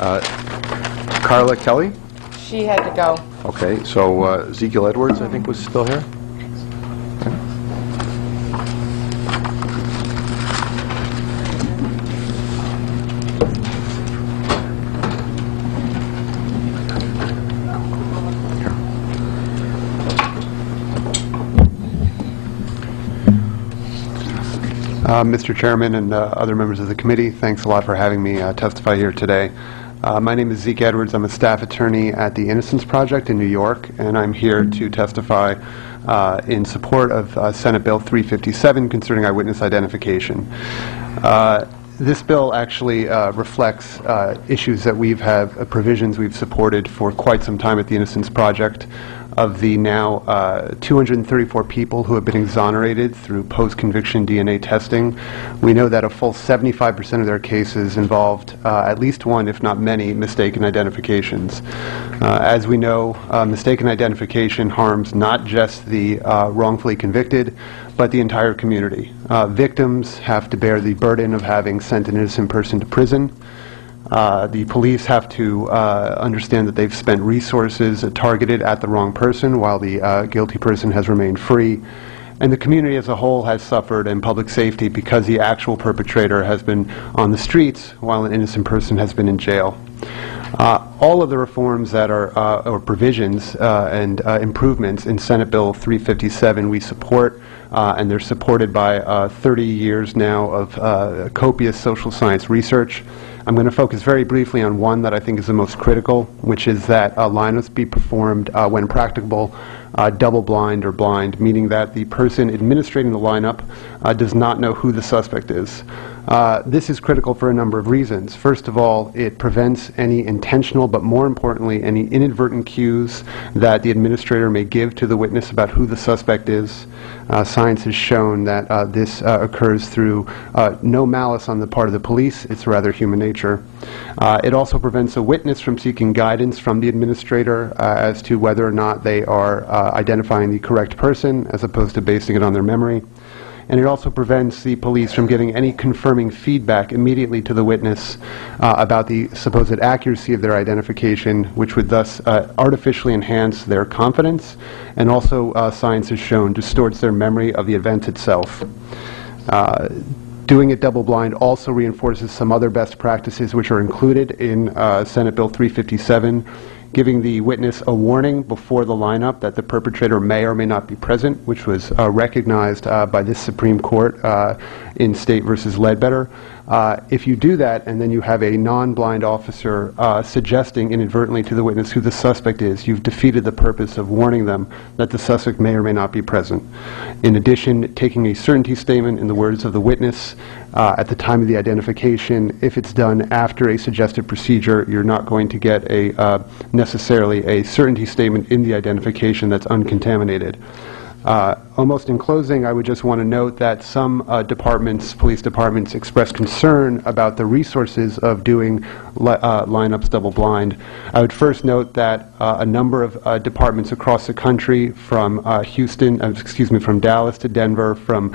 Carla Kelly? She had to go. Okay, so ZEKIEL Edwards, I think, was still here? Mr. Chairman and other members of the committee, thanks a lot for having me testify here today. My name is Zeke Edwards. I'm a staff attorney at the Innocence Project in New York, and I'm here to testify in support of Senate Bill 357 concerning eyewitness identification. This bill actually reflects issues that provisions we've supported for quite some time at the Innocence Project. Of the now 234 people who have been exonerated through post-conviction DNA testing, we know that a full 75% of their cases involved at least one, if not many, mistaken identifications. As we know, mistaken identification harms not just the wrongfully convicted, but the entire community. Victims have to bear the burden of having sent an innocent person to prison. The police have to understand that they've spent resources targeted at the wrong person while the guilty person has remained free. And the community as a whole has suffered in public safety because the actual perpetrator has been on the streets while an innocent person has been in jail. All of the reforms that are, or provisions and improvements in Senate Bill 357 we support, and they're supported by 30 years now of copious social science research. I'm going to focus very briefly on one that I think is the most critical, which is that lineups be performed when practicable double-blind or blind, meaning that the person administrating the lineup does not know who the suspect is. This is critical for a number of reasons. First of all, it prevents any intentional, but more importantly, any inadvertent cues that the administrator may give to the witness about who the suspect is. Science has shown that this occurs through no malice on the part of the police. It's rather human nature. It also prevents a witness from seeking guidance from the administrator as to whether or not they are identifying the correct person, as opposed to basing it on their memory. And it also prevents the police from giving any confirming feedback immediately to the witness about the supposed accuracy of their identification, which would thus artificially enhance their confidence, and also, science has shown, distorts their memory of the event itself. Doing it double-blind also reinforces some other best practices which are included in Senate Bill 357, giving the witness a warning before the lineup that the perpetrator may or may not be present, which was recognized by this Supreme Court in State versus Ledbetter. If you do that and then you have a non-blind officer suggesting inadvertently to the witness who the suspect is, you've defeated the purpose of warning them that the suspect may or may not be present. In addition, taking a certainty statement in the words of the witness at the time of the identification, if it's done after a suggested procedure, you're not going to get necessarily a certainty statement in the identification that's uncontaminated. Almost in closing, I would just want to note that some police departments express concern about the resources of doing lineups double-blind. I would first note that a number of departments across the country, from from Dallas to Denver, from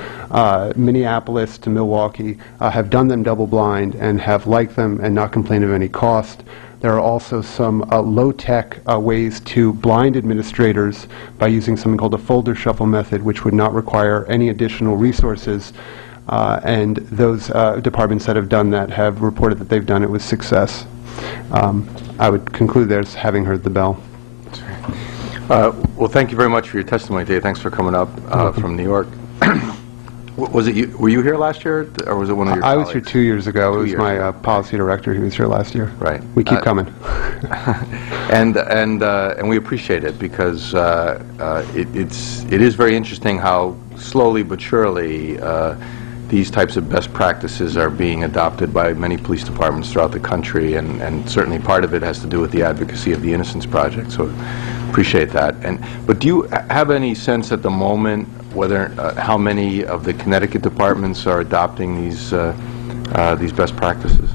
Minneapolis to Milwaukee, have done them double-blind and have liked them and not complained of any cost. There are also some low-tech ways to blind administrators by using something called a folder shuffle method, which would not require any additional resources. And those departments that have done that have reported that they've done it with success. I would conclude there as having heard the bell. Well, thank you very much for your testimony today. Thanks for coming up from New York. Was it you? Were you here last year, or was it one of your colleagues? I was here 2 years ago. It was my policy director who was here last year. Right. We keep coming. and we appreciate it because it is very interesting how slowly but surely these types of best practices are being adopted by many police departments throughout the country, and certainly part of it has to do with the advocacy of the Innocence Project. So appreciate that. But do you have any sense at the moment whether how many of the Connecticut departments are adopting these best practices?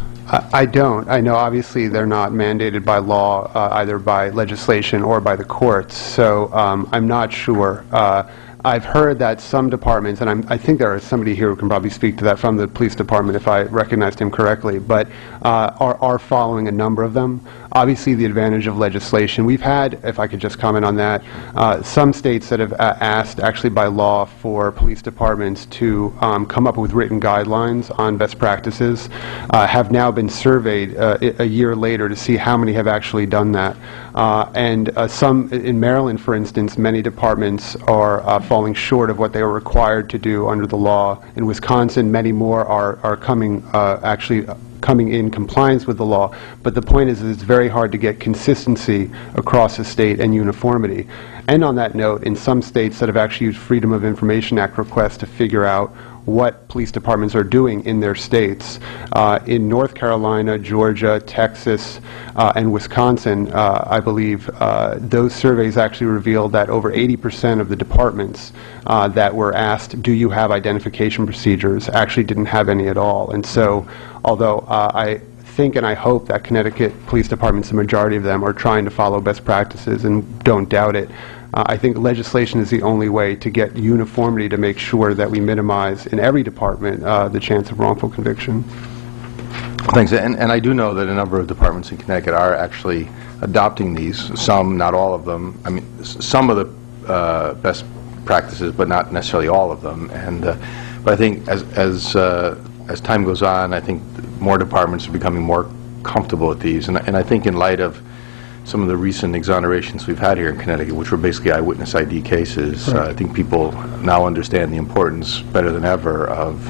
I don't. I know obviously they're not mandated by law, either by legislation or by the courts, so I'm not sure. I've heard that some departments, and I think there is somebody here who can probably speak to that from the police department if I recognized him correctly, but are following a number of them. Obviously, the advantage of legislation. We've had, if I could just comment on that, some states that have asked, actually by law, for police departments to come up with written guidelines on best practices, have now been surveyed a year later to see how many have actually done that. And some, in Maryland, for instance, many departments are falling short of what they are required to do under the law. In Wisconsin, many more are coming, actually coming in compliance with the law. But the point is it's very hard to get consistency across the state and uniformity. And on that note, in some states that have actually used Freedom of Information Act requests to figure out what police departments are doing in their states. In North Carolina, Georgia, Texas, and Wisconsin, I believe, those surveys actually revealed that over 80% of the departments that were asked, do you have identification procedures, actually didn't have any at all. And so, although I think and I hope that Connecticut police departments, the majority of them, are trying to follow best practices and don't doubt it, I think legislation is the only way to get uniformity to make sure that we minimize in every department the chance of wrongful conviction. Thanks. And I do know that a number of departments in Connecticut are actually adopting these. Some, not all of them. I mean, some of the best practices, but not necessarily all of them. And but I think as time goes on, I think more departments are becoming more comfortable with these. And I think in light of some of the recent exonerations we've had here in Connecticut, which were basically eyewitness ID cases, right. I think people now understand the importance better than ever of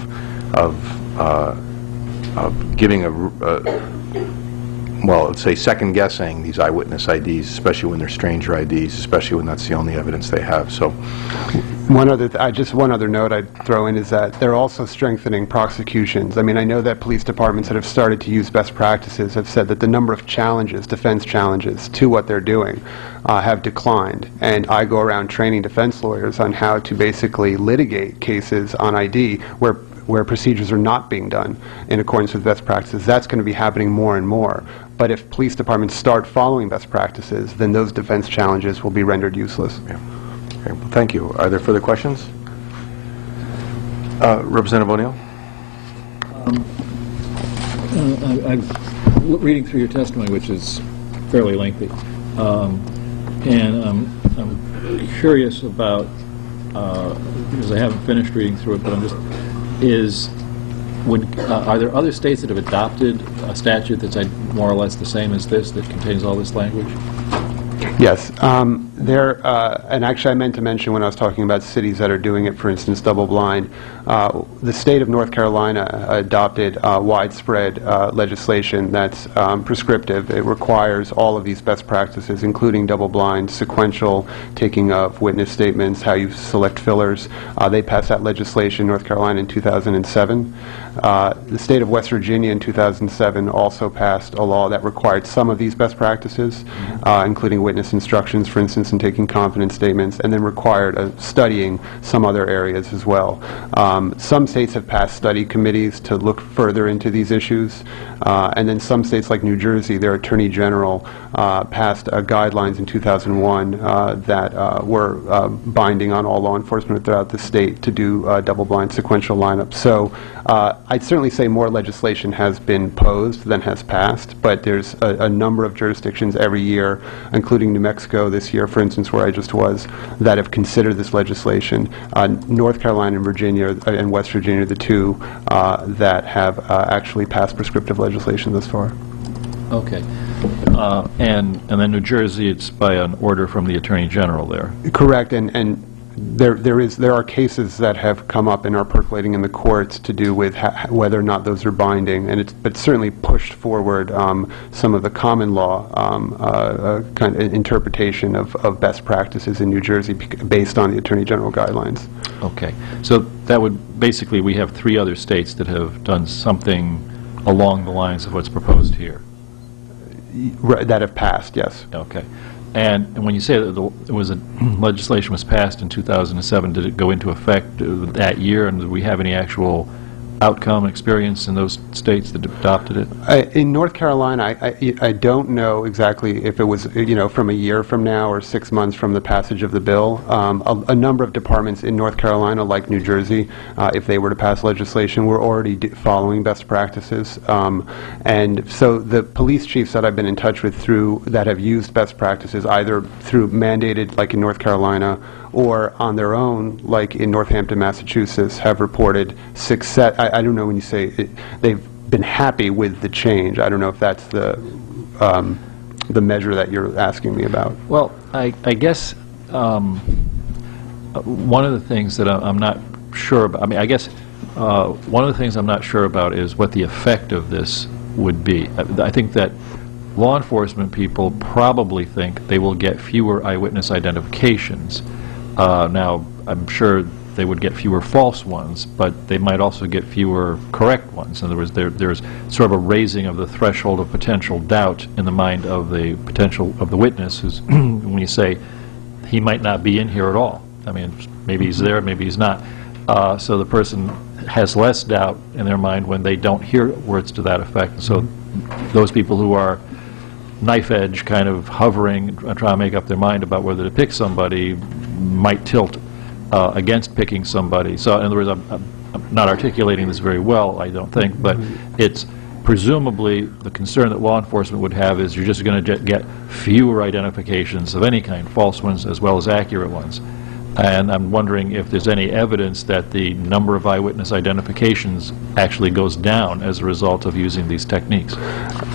giving well, let's say second-guessing these eyewitness IDs, especially when they're stranger IDs, especially when that's the only evidence they have. So, just one other note I'd throw in is that they're also strengthening prosecutions. I mean, I know that police departments that have started to use best practices have said that the number of challenges, defense challenges, to what they're doing have declined. And I go around training defense lawyers on how to basically litigate cases on ID where procedures are not being done in accordance with best practices. That's going to be happening more and more. But if police departments start following best practices, then those defense challenges will be rendered useless. Yeah. Okay. Well, thank you. Are there further questions? Representative O'Neill? I'm reading through your testimony, which is fairly lengthy, and I'm curious about, because I haven't finished reading through it, but I'm just, are there other states that have adopted a statute that's more or less the same as this, that contains all this language? Yes. And actually I meant to mention when I was talking about cities that are doing it, for instance, double-blind, the state of North Carolina adopted widespread legislation that's prescriptive. It requires all of these best practices, including double-blind, sequential taking of witness statements, how you select fillers. They passed that legislation in North Carolina in 2007. The state of West Virginia in 2007 also passed a law that required some of these best practices, including witness instructions, for instance, in taking confidence statements, and then required studying some other areas as well. Some states have passed study committees to look further into these issues, and then some states like New Jersey, their Attorney General passed guidelines in 2001 that were binding on all law enforcement throughout the state to do double-blind sequential lineups. So I'd certainly say more legislation has been posed than has passed, but there's a number of jurisdictions every year, including New Mexico this year, for instance, where I just was, that have considered this legislation. North Carolina and Virginia and West Virginia are the two that have actually passed prescriptive legislation thus far. Okay. And then New Jersey, it's by an order from the Attorney General there. Correct, and there are cases that have come up and are percolating in the courts to do with whether or not those are binding, and it's certainly pushed forward some of the common law kind of interpretation of best practices in New Jersey based on the Attorney General guidelines. Okay, so that would basically, we have 3 other states that have done something along the lines of what's proposed here. That have passed, yes. Okay. And when you say that there was legislation was passed in 2007, did it go into effect that year, and did we have any actual outcome experience in those states that adopted it? In North Carolina, I don't know exactly if it was, from a year from now or 6 months from the passage of the bill. A number of departments in North Carolina, like New Jersey, if they were to pass legislation, were already following best practices. And so the police chiefs that I've been in touch with that have used best practices, either through mandated, like in North Carolina, or on their own, like in Northampton, Massachusetts, have reported success. I don't know when you say they've been happy with the change. I don't know if that's the measure that you're asking me about. Well, I guess one of the things that I'm not sure about, one of the things I'm not sure about is what the effect of this would be. I think that law enforcement people probably think they will get fewer eyewitness identifications. Now, I'm sure they would get fewer false ones, but they might also get fewer correct ones. In other words, there's sort of a raising of the threshold of potential doubt in the mind of the witness, who's when you say he might not be in here at all. I mean, maybe he's there, maybe he's not. So the person has less doubt in their mind when they don't hear words to that effect. So those people who are knife edge, kind of hovering and trying to make up their mind about whether to pick somebody, might tilt against picking somebody. So in other words, I'm not articulating this very well, I don't think, but it's presumably the concern that law enforcement would have is you're just going to get fewer identifications of any kind, false ones as well as accurate ones. And I'm wondering if there's any evidence that the number of eyewitness identifications actually goes down as a result of using these techniques.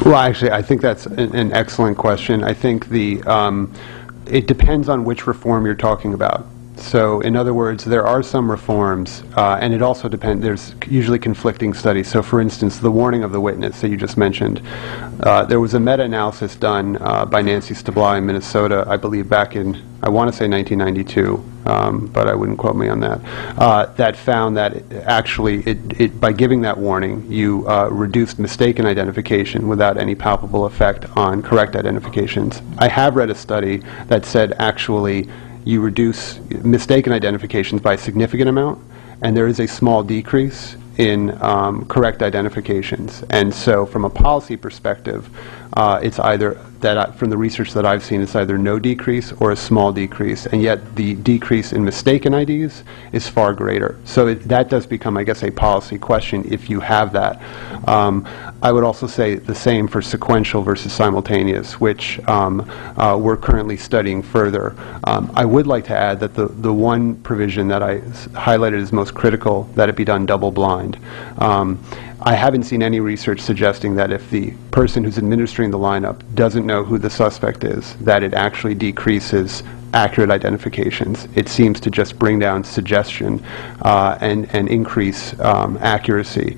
Well, actually, I think that's an excellent question. I think it depends on which reform you're talking about. So, in other words, there are some reforms, and it also depends, there's usually conflicting studies. So, for instance, the warning of the witness that you just mentioned, there was a meta-analysis done by Nancy Stablau in Minnesota, I believe back in, I want to say 1992, but I wouldn't quote me on that, that found that actually, by giving that warning, you reduced mistaken identification without any palpable effect on correct identifications. I have read a study that said actually, you reduce mistaken identifications by a significant amount, and there is a small decrease in correct identifications. And so from a policy perspective, it's either that, from the research that I've seen, it's either no decrease or a small decrease, and yet the decrease in mistaken IDs is far greater. So that does become, I guess, a policy question if you have that. I would also say the same for sequential versus simultaneous, which we're currently studying further. I would like to add that the one provision that I highlighted as most critical, that it be done double-blind. I haven't seen any research suggesting that if the person who's administering the lineup doesn't know who the suspect is, that it actually decreases accurate identifications. It seems to just bring down suggestion and increase accuracy.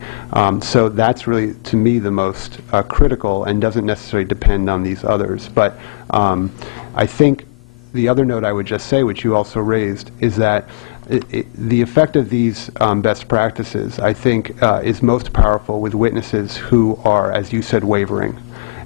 So that's really, to me, the most critical and doesn't necessarily depend on these others. But I think the other note I would just say, which you also raised, is that the effect of these best practices, I think, is most powerful with witnesses who are, as you said, wavering.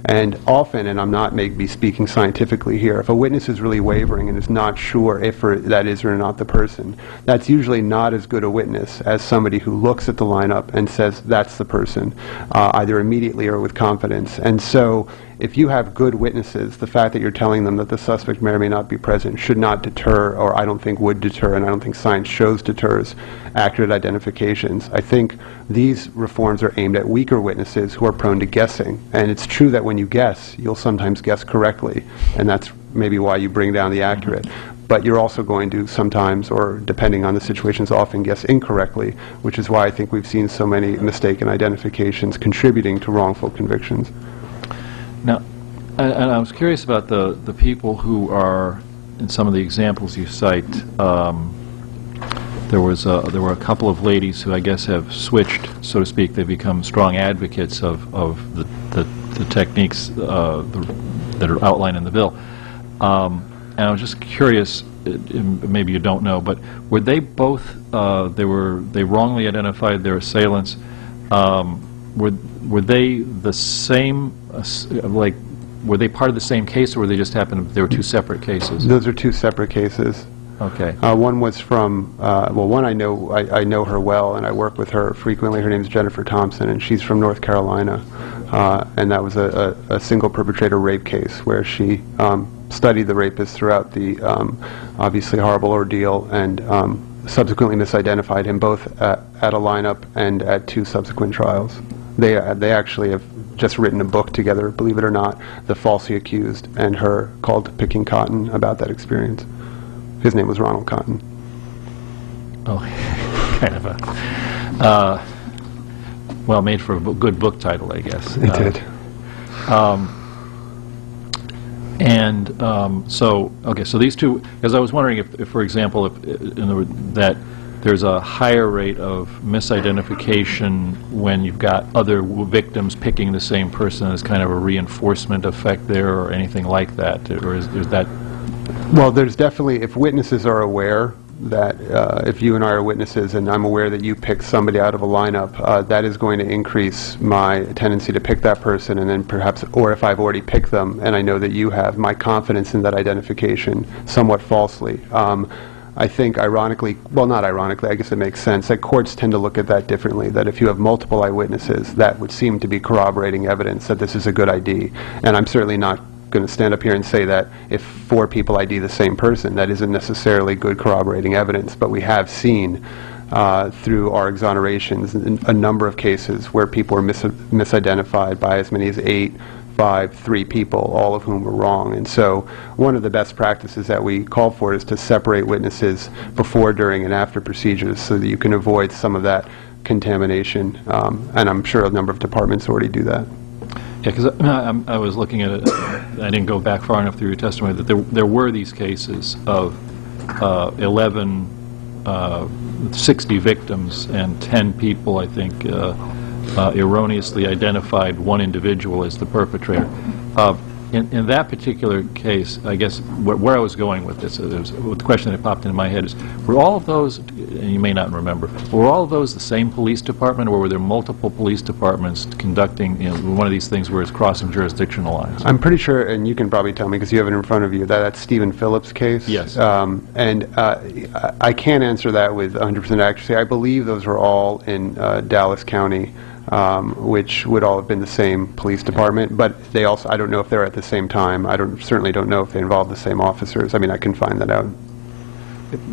And often, and I'm not maybe speaking scientifically here, if a witness is really wavering and is not sure if that is or not the person, that's usually not as good a witness as somebody who looks at the lineup and says that's the person, either immediately or with confidence. And so if you have good witnesses, the fact that you're telling them that the suspect may or may not be present should not deter, or I don't think would deter, and I don't think science shows deters, accurate identifications. I think these reforms are aimed at weaker witnesses who are prone to guessing. And it's true that when you guess, you'll sometimes guess correctly, and that's maybe why you bring down the accurate. But you're also going to sometimes, or depending on the situations, often guess incorrectly, which is why I think we've seen so many mistaken identifications contributing to wrongful convictions. Now, and I was curious about the people who are, in some of the examples you cite, there were a couple of ladies who I guess have switched, so to speak. They've become strong advocates of the techniques that are outlined in the bill. And I was just curious, maybe you don't know, but were they both, they wrongly identified their assailants, were they the same, were they part of the same case, or were they just they were two separate cases? Those are two separate cases. Okay. One was from, well, one I know her well, and I work with her frequently. Her name is Jennifer Thompson, and she's from North Carolina. And that was a single perpetrator rape case where she studied the rapist throughout the obviously horrible ordeal and subsequently misidentified him both at a lineup and at 2 subsequent trials. They actually have just written a book together, believe it or not, The Falsely Accused, and her, called Picking Cotton, about that experience. His name was Ronald Cotton. Oh, kind of a, well, made for a good book title, I guess. It did. So, okay, so these two, because I was wondering if for example, that there's a higher rate of misidentification when you've got other victims picking the same person as kind of a reinforcement effect there, or anything like that, or is that? Well, there's definitely, if witnesses are aware that if you and I are witnesses and I'm aware that you picked somebody out of a lineup, that is going to increase my tendency to pick that person, and then perhaps, or if I've already picked them and I know that you have, my confidence in that identification somewhat falsely. I think ironically, well, not ironically, I guess it makes sense, that courts tend to look at that differently, that if you have multiple eyewitnesses, that would seem to be corroborating evidence that this is a good ID. And I'm certainly not going to stand up here and say that if 4 people ID the same person, that isn't necessarily good corroborating evidence, but we have seen through our exonerations a number of cases where people were misidentified by as many as 8, 5, 3 people, all of whom were wrong. And so one of the best practices that we call for is to separate witnesses before, during, and after procedures so that you can avoid some of that contamination. And I'm sure a number of departments already do that. Yeah, because I was looking at it, I didn't go back far enough through your testimony, that there were these cases of 60 victims and 10 people, I think, erroneously identified one individual as the perpetrator. In that particular case, I guess where I was going with this, the question that popped into my head is, were all of those, and you may not remember, were all of those the same police department, or were there multiple police departments conducting one of these things where it's crossing jurisdictional lines? I'm pretty sure, and you can probably tell me because you have it in front of you, that's Stephen Phillips' case. Yes. I can't answer that with 100% accuracy. I believe those were all in Dallas County. Which would all have been the same police department, but they also, I don't know if they're at the same time. I certainly don't know if they involve the same officers. I mean, I can find that out.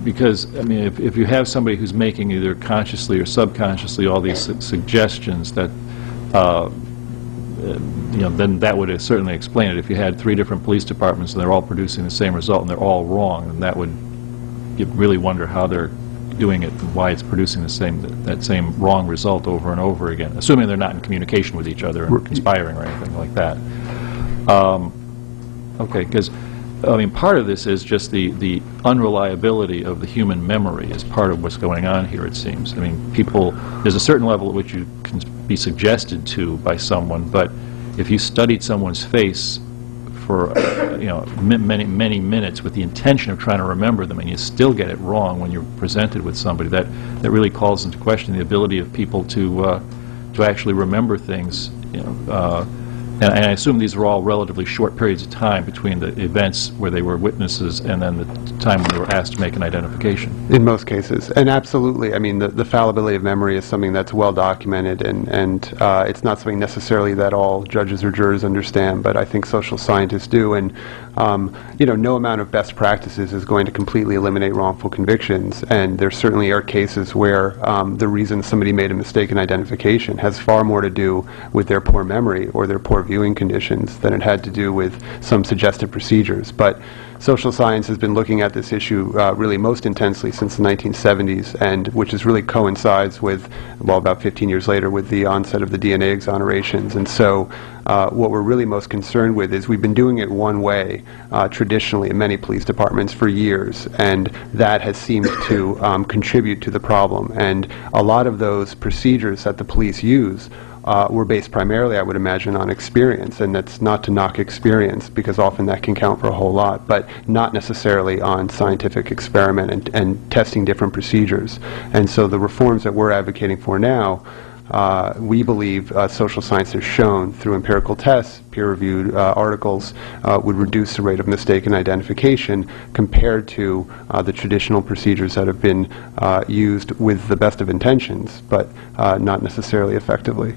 Because, I mean, if you have somebody who's making either consciously or subconsciously all these suggestions that, then that would certainly explain it. If you had 3 different police departments and they're all producing the same result and they're all wrong, then that would, you'd really wonder how they're doing it and why it's producing that same wrong result over and over again, assuming they're not in communication with each other and conspiring or anything like that. Okay, because I mean, part of this is just the unreliability of the human memory is part of what's going on here, it seems. I mean, there's a certain level at which you can be suggested to by someone, but if you studied someone's face for many minutes with the intention of trying to remember them, and you still get it wrong when you're presented with somebody, that really calls into question the ability of people to actually remember things. And I assume these are all relatively short periods of time between the events where they were witnesses and then the time when they were asked to make an identification. In most cases. And absolutely, I mean, the fallibility of memory is something that's well documented, and it's not something necessarily that all judges or jurors understand, but I think social scientists do. And no amount of best practices is going to completely eliminate wrongful convictions, and there certainly are cases where the reason somebody made a mistaken identification has far more to do with their poor memory or their poor viewing conditions than it had to do with some suggestive procedures. But social science has been looking at this issue really most intensely since the 1970s, and which is really coincides with, well, about 15 years later with the onset of the DNA exonerations. And so what we're really most concerned with is we've been doing it one way traditionally in many police departments for years, and that has seemed to contribute to the problem. And a lot of those procedures that the police use were based primarily, I would imagine, on experience, and that's not to knock experience, because often that can count for a whole lot, but not necessarily on scientific experiment and testing different procedures. And so the reforms that we're advocating for now we believe social science has shown through empirical tests, peer-reviewed articles, would reduce the rate of mistaken identification compared to the traditional procedures that have been used with the best of intentions, but not necessarily effectively.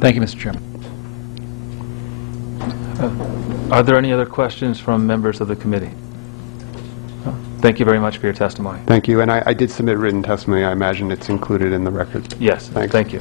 Thank you, Mr. Chairman. Are there any other questions from members of the committee? Thank you very much for your testimony. Thank you. And I did submit written testimony. I imagine it's included in the record. Yes, Thanks. thank you.